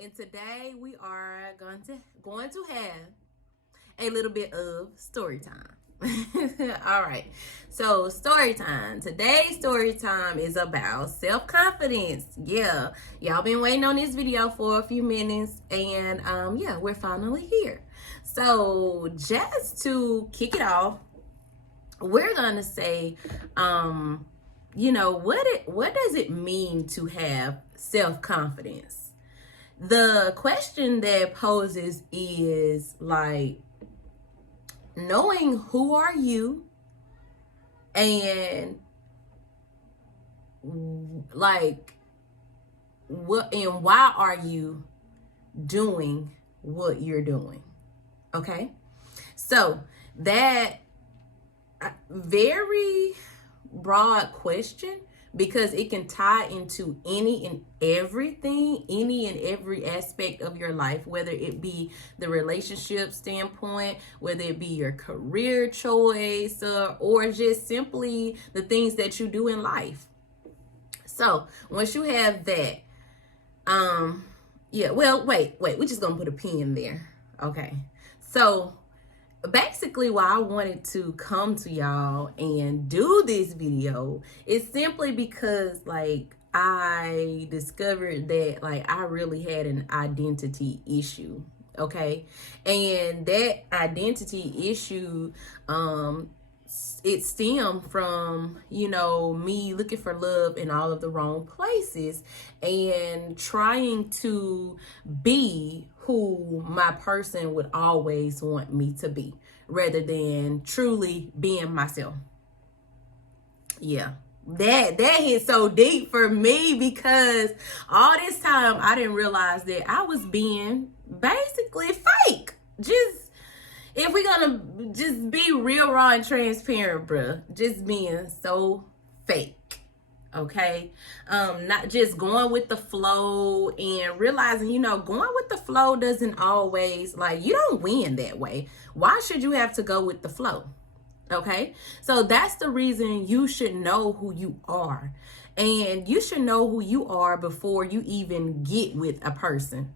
And today we are going to have a little bit of story time. All right. So, story time. Today's story time is about self-confidence. Yeah. Y'all been waiting on this video for a few minutes and yeah, we're finally here. So, just to kick it off, we're going to say what does it mean to have self-confidence? The question that poses is like knowing who are you and like what and why are you doing what you're doing. Okay, so that very broad question because it can tie into any and every aspect of your life, whether it be the relationship standpoint, whether it be your career choice, or just simply the things that you do in life. So once you have that, yeah, well, wait, we're just gonna put a pin there. Okay, so basically why I wanted to come to y'all and do this video is simply because like I discovered that like I really had an identity issue. Okay, and that identity issue it stemmed from me looking for love in all of the wrong places and trying to be who my person would always want me to be rather than truly being myself. Yeah, that hit so deep for me because all this time I didn't realize that I was being basically fake. Just if we're gonna just be real, raw, and transparent, bruh, just being so fake. Okay, not just going with the flow and realizing, going with the flow doesn't always, like, you don't win that way. Why should you have to go with the flow? Okay, so that's the reason you should know who you are, and you should know who you are before you even get with a person.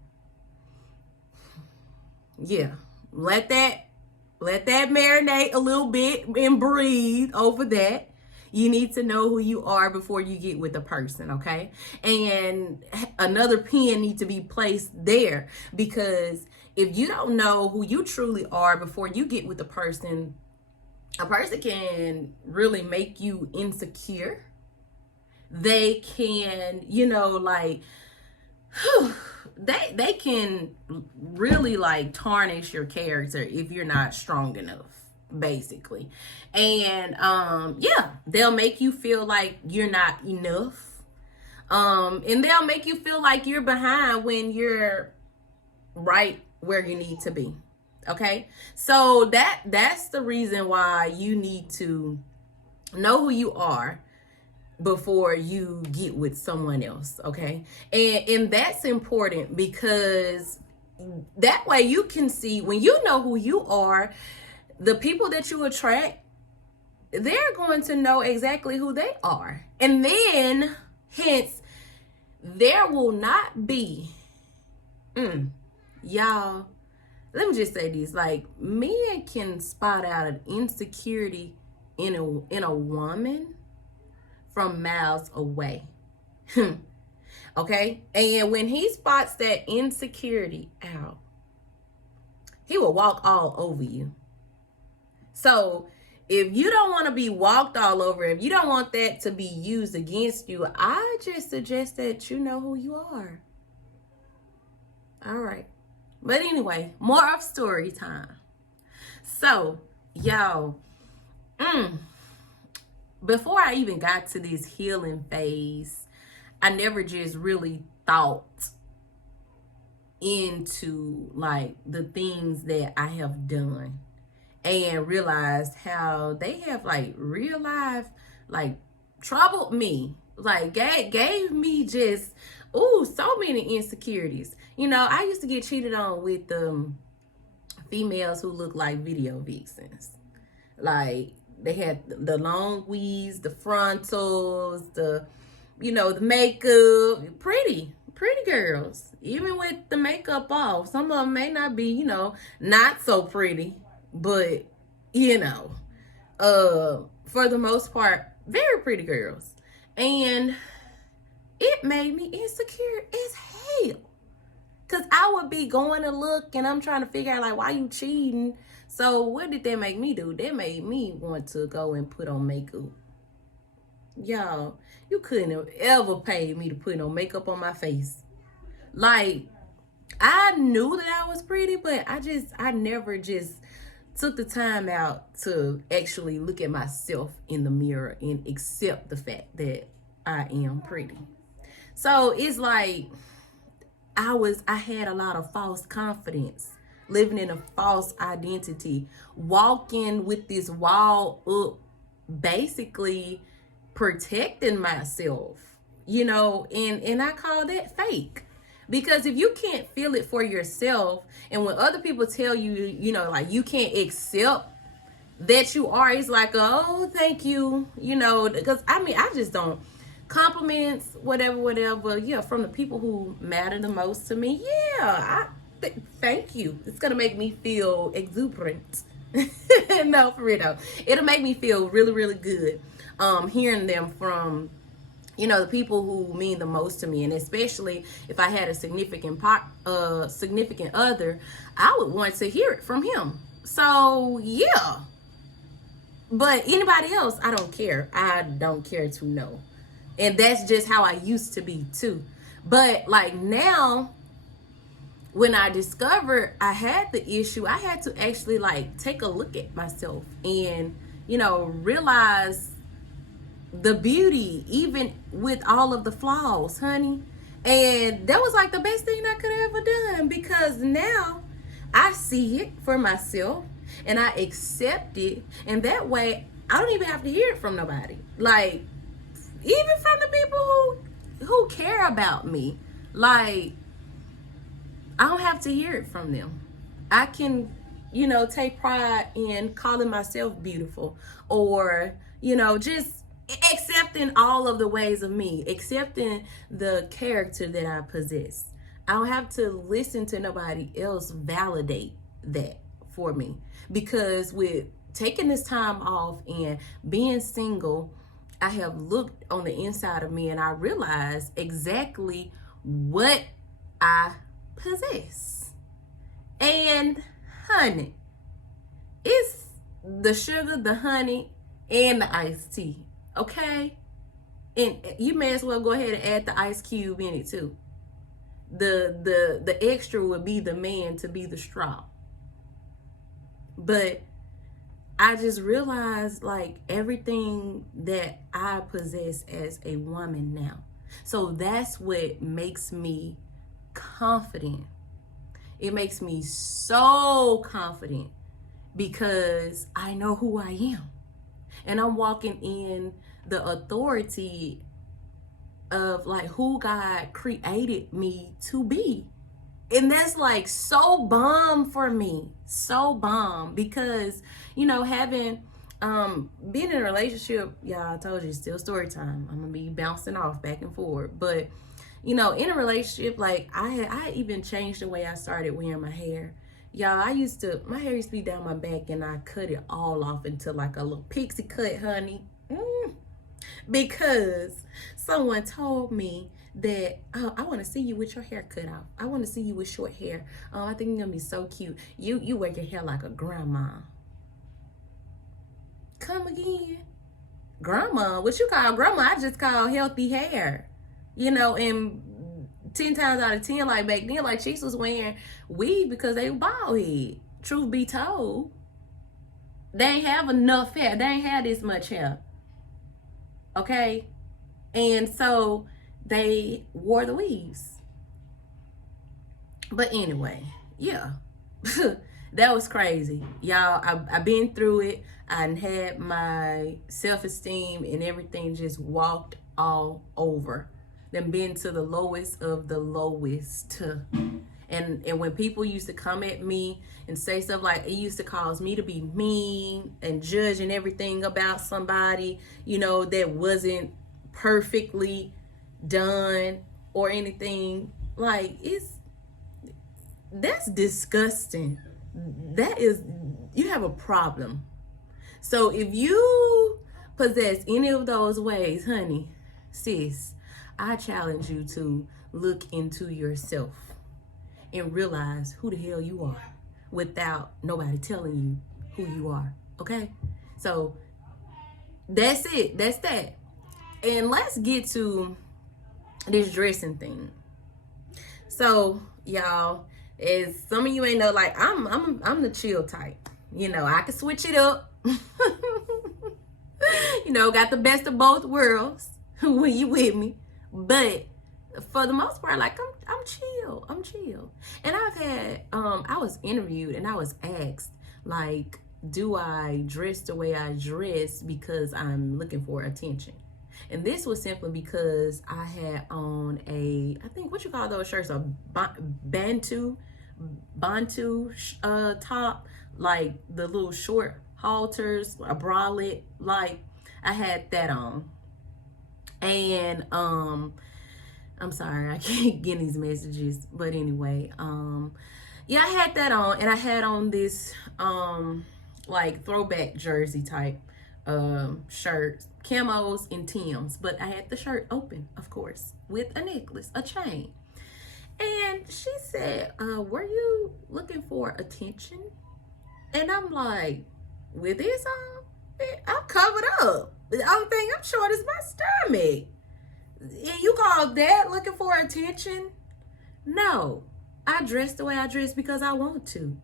Yeah, let that marinate a little bit and breathe over that. You need to know who you are before you get with a person, okay? And another pin needs to be placed there because if you don't know who you truly are before you get with a person can really make you insecure. They can, they can really like tarnish your character if you're not strong enough, basically. And yeah, they'll make you feel like you're not enough, and they'll make you feel like you're behind when you're right where you need to be. Okay, so that's the reason why you need to know who you are before you get with someone else. Okay, and that's important because that way you can see, when you know who you are, the people that you attract, they're going to know exactly who they are, and then hence there will not be y'all, let me just say this, like, men can spot out an insecurity in a woman from miles away. Okay, and when he spots that insecurity out, he will walk all over you. So if you don't want to be walked all over, if you don't want that to be used against you, I just suggest that you know who you are. All right, but anyway, more of story time. So y'all, before I even got to this healing phase, I never just really thought into like the things that I have done and realized how they have like real life like troubled me, like gave me just so many insecurities. I used to get cheated on with females who look like video vixens. Like, they had the long weaves, the frontals, the makeup, pretty pretty girls, even with the makeup off. Some of them may not be, not so pretty, but for the most part, very pretty girls. And it made me insecure as hell. Cause I would be going to look and I'm trying to figure out like, why you cheating? So what did that make me do? That made me want to go and put on makeup. Y'all, you couldn't have ever paid me to put no makeup on my face. Like, I knew that I was pretty, but I never just took the time out to actually look at myself in the mirror and accept the fact that I am pretty. So it's like I had a lot of false confidence, living in a false identity, walking with this wall up, basically protecting myself, and I call that fake. Because if you can't feel it for yourself, and when other people tell you, like you can't accept that you are, it's like, oh, thank you, because I just don't. Compliments, whatever, yeah, from the people who matter the most to me, yeah, thank you. It's gonna make me feel exuberant. No, for real though. It'll make me feel really, really good hearing them from the people who mean the most to me. And especially if I had a significant other, I would want to hear it from him. So yeah, but anybody else, I don't care. I don't care to know. And that's just how I used to be too. But like now, when I discovered I had the issue, I had to actually like take a look at myself and, realize the beauty, even with all of the flaws, honey. And that was like the best thing I could have ever done, because now I see it for myself and I accept it. And that way I don't even have to hear it from nobody. Like, even from the people who care about me. Like, I don't have to hear it from them. I can, take pride in calling myself beautiful, or, just accepting all of the ways of me, accepting the character that I possess. I don't have to listen to nobody else validate that for me. Because with taking this time off and being single, I have looked on the inside of me and I realized exactly what I possess. And honey, it's the sugar, the honey, and the iced tea, okay? And you may as well go ahead and add the ice cube in it too. The extra would be the man to be the straw. But I just realized like everything that I possess as a woman now. So that's what makes me confident. It makes me so confident because I know who I am. And I'm walking in the authority of like who God created me to be. And that's like so bomb for me, so bomb, because having been in a relationship, y'all, I told you it's still story time. I'm gonna be bouncing off back and forth, but in a relationship, like I even changed the way I started wearing my hair. Y'all, my hair used to be down my back and I cut it all off into like a little pixie cut, honey. Because someone told me that I want to see you with your hair cut off. I want to see you with short hair. I think you're gonna be so cute. You wear your hair like a grandma. Come again, grandma? What you call grandma? I just call healthy hair. And 10 times out of 10, like back then, like chicks was wearing weave because they were bald head. Truth be told, they ain't have enough hair. They ain't have this much hair. Okay, and so they wore the weaves. But anyway, yeah, that was crazy, y'all. I've been through it. I had my self-esteem and everything just walked all over. Then been to the lowest of the lowest. And when people used to come at me and say stuff like, it used to cause me to be mean and judging everything about somebody, that wasn't perfectly done. or anything. Like, that's disgusting. That is, you have a problem. So if you possess any of those ways, honey, sis, I challenge you to look into yourself and realize who the hell you are without nobody telling you who you are. Okay? So that's it. That's that. And let's get to this dressing thing. So, y'all, as some of you ain't know, like, I'm the chill type. You know, I can switch it up. You know, got the best of both worlds when you with me. But for the most part, like, I'm chill. I'm chill. And I've had I was interviewed and I was asked, like, do I dress the way I dress because I'm looking for attention? And this was simply because I had on I think, what you call those shirts, a bantu top, like the little short halters, a bralette, like I had that on. And I'm sorry, I can't get these messages, but anyway, yeah, I had that on, and I had on this like throwback jersey type shirt, camos and Tims, but I had the shirt open, of course, with a necklace, a chain. And she said, were you looking for attention? And I'm like, with this on, I'm covered up. The only thing I'm short is my stomach. And you call that looking for attention? No. I dress the way I dress because I want to.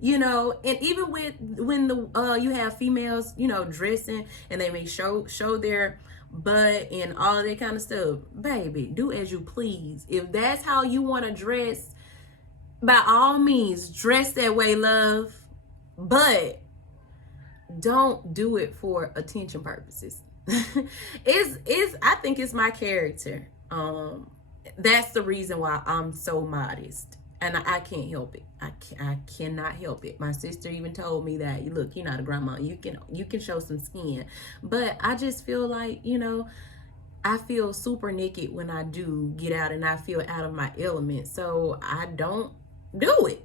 You know, and even when the you have females, you know, dressing and they may show their butt and all that kind of stuff, baby, do as you please. If that's how you want to dress, by all means, dress that way, love. But don't do it for attention purposes. I think it's my character. That's the reason why I'm so modest. And I can't help it. I cannot help it. My sister even told me that, look, you're not a grandma. You can show some skin. But I just feel like, you know, I feel super naked when I do get out and I feel out of my element. So I don't do it.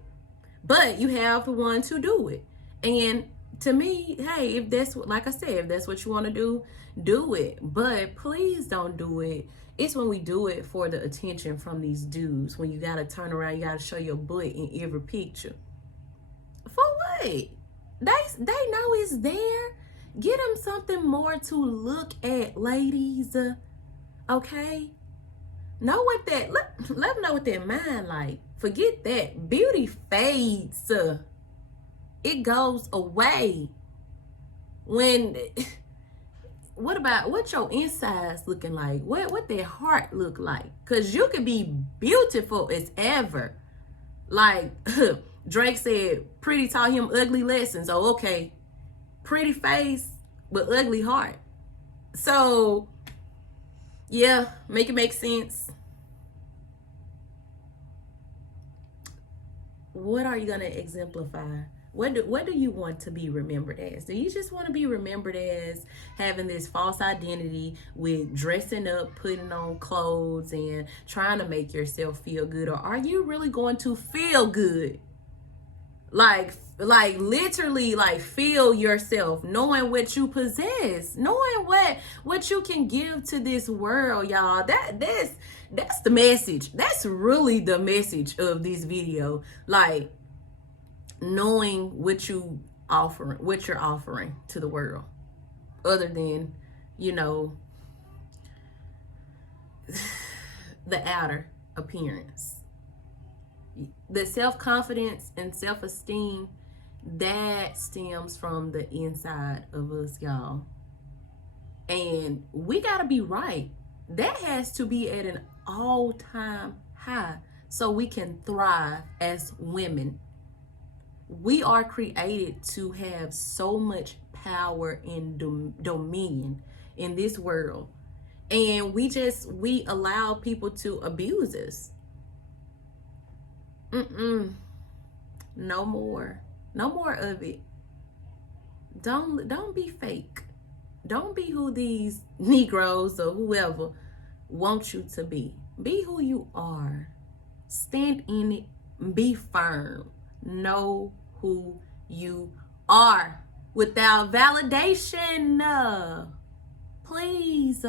But you have the ones who do it. And to me, hey, if that's what, like I said, if that's what you want to do it. But please don't do it. It's when we do it for the attention from these dudes, when you got to turn around, you got to show your butt in every picture. For what? They know it's there. Get them something more to look at, ladies. Okay? Know what that, let them know what their mind like. Forget that. Beauty fades. It goes away. When... What about what your insides looking like? What their heart look like? Because you could be beautiful as ever. Like Drake said, pretty taught him ugly lessons. Oh, okay. Pretty face, but ugly heart. So, yeah, make it make sense. What are you going to exemplify? What do you want to be remembered as? Do you just want to be remembered as having this false identity with dressing up, putting on clothes, and trying to make yourself feel good? Or are you really going to feel good? Like literally, like, feel yourself, knowing what you possess, knowing what you can give to this world, y'all. That's the message. That's really the message of this video. Like, knowing what you're offering to the world, other than, you know, the outer appearance. The self-confidence and self-esteem, that stems from the inside of us, y'all. And we gotta be right. That has to be at an all-time high so we can thrive as women. We are created to have so much power and dominion in this world. And we allow people to abuse us. No more of it. Don't be fake. Don't be who these Negroes or whoever want you to be. Be who you are. Stand in it. Be firm. Know who you are without validation. Please.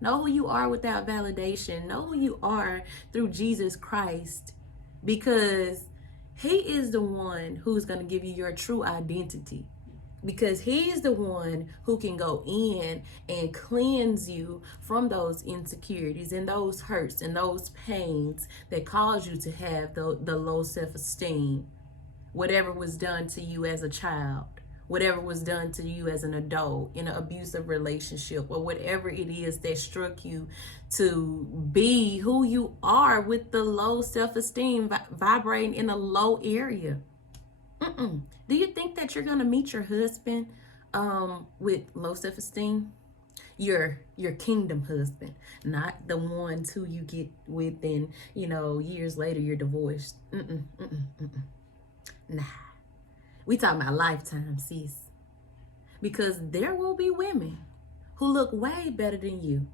Know who you are without validation. Know who you are through Jesus Christ, because he is the one who's going to give you your true identity, because he's the one who can go in and cleanse you from those insecurities and those hurts and those pains that cause you to have the low self-esteem. Whatever was done to you as a child, whatever was done to you as an adult in an abusive relationship, or whatever it is that struck you to be who you are with the low self-esteem, vibrating in a low area. Do you think that you're going to meet your husband with low self-esteem? Your kingdom husband, not the ones who you get with and, years later you're divorced. Nah. We talking about lifetime, sis. Because there will be women who look way better than you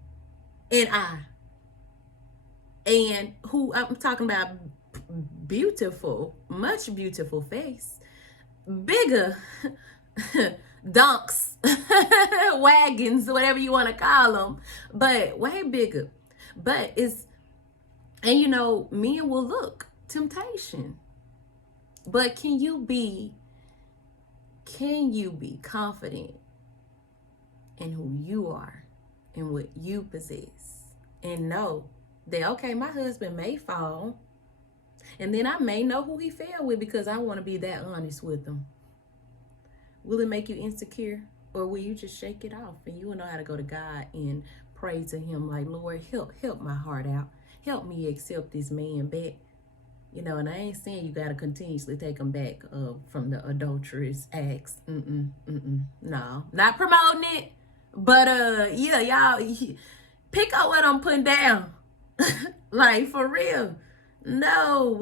and who, I'm talking about beautiful, much beautiful face, bigger donks, wagons, whatever you want to call them, but way bigger. But men will look temptation. But can you be confident in who you are and what you possess, and know that, okay, my husband may fall, and then I may know who he fell with because I want to be that honest with him. Will it make you insecure, or will you just shake it off and you will know how to go to God and pray to him like, Lord, help my heart out. Help me accept this man back. And I ain't saying you got to continuously take them back from the adulterous acts. No, not promoting it. But, yeah, y'all, pick up what I'm putting down. Like, for real. No.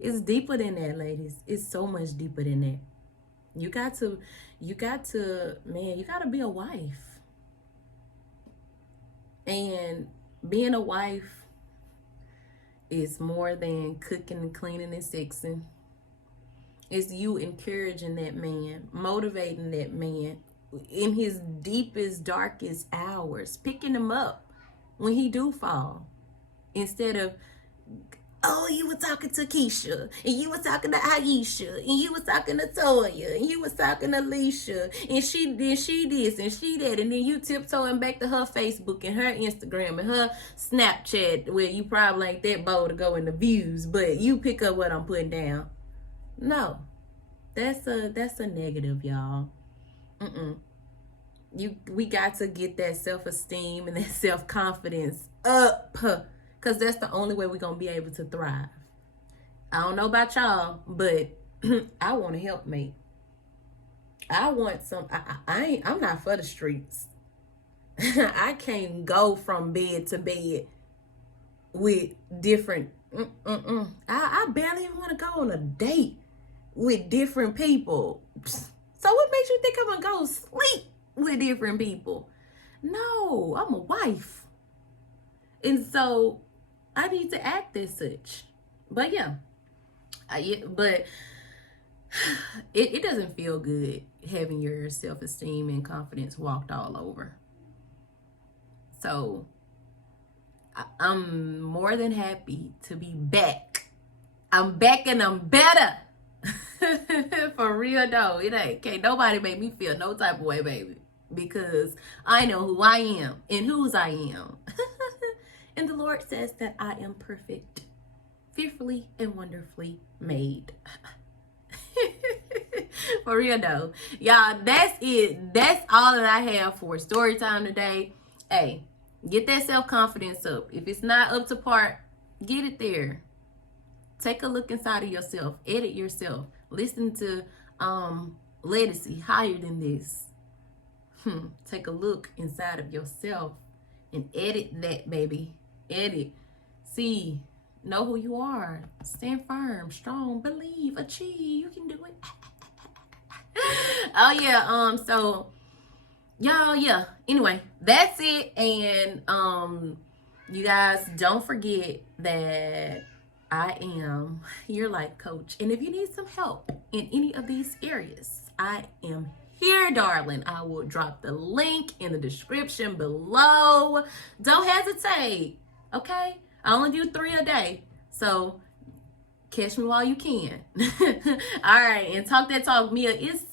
It's deeper than that, ladies. It's so much deeper than that. You got to, man, you got to be a wife. And being a wife is more than cooking and cleaning and sexing. It's you encouraging that man, motivating that man in his deepest, darkest hours, picking him up when he do fall. Instead of, oh, you were talking to Keisha, and you were talking to Aisha, and you were talking to Toya, and you were talking to Alicia, and she this, and she that, and then you tiptoeing back to her Facebook and her Instagram and her Snapchat, where you probably ain't that bold to go in the views, but you pick up what I'm putting down. No, that's a negative, y'all. We got to get that self-esteem and that self-confidence up, because that's the only way we're going to be able to thrive. I don't know about y'all, but I want a helpmate. I want some, I'm not for the streets. I can't go from bed to bed with different, I barely even want to go on a date with different people. So what makes you think I'm going to go sleep with different people? No, I'm a wife. And so I need to act as such. But yeah, but it doesn't feel good having your self-esteem and confidence walked all over. So I'm more than happy to be back. I'm back and I'm better. For real though. Can't nobody make me feel no type of way, baby. Because I know who I am and whose I am. And the Lord says that I am perfect, fearfully and wonderfully made. For real though. Y'all, that's it. That's all that I have for story time today. Hey, get that self-confidence up. If it's not up to par, get it there. Take a look inside of yourself. Edit yourself. Listen to Legacy, Higher Than This. Take a look inside of yourself and edit that, baby. Edit. See. Know who you are. Stand firm, strong, believe, achieve. You can do it. Oh yeah. So y'all, yeah. Anyway, that's it. And you guys don't forget that I am your life coach. And if you need some help in any of these areas, I am here, darling. I will drop the link in the description below. Don't hesitate. Okay? I only do 3 a day. So catch me while you can. All right, and talk that talk, Mia. It's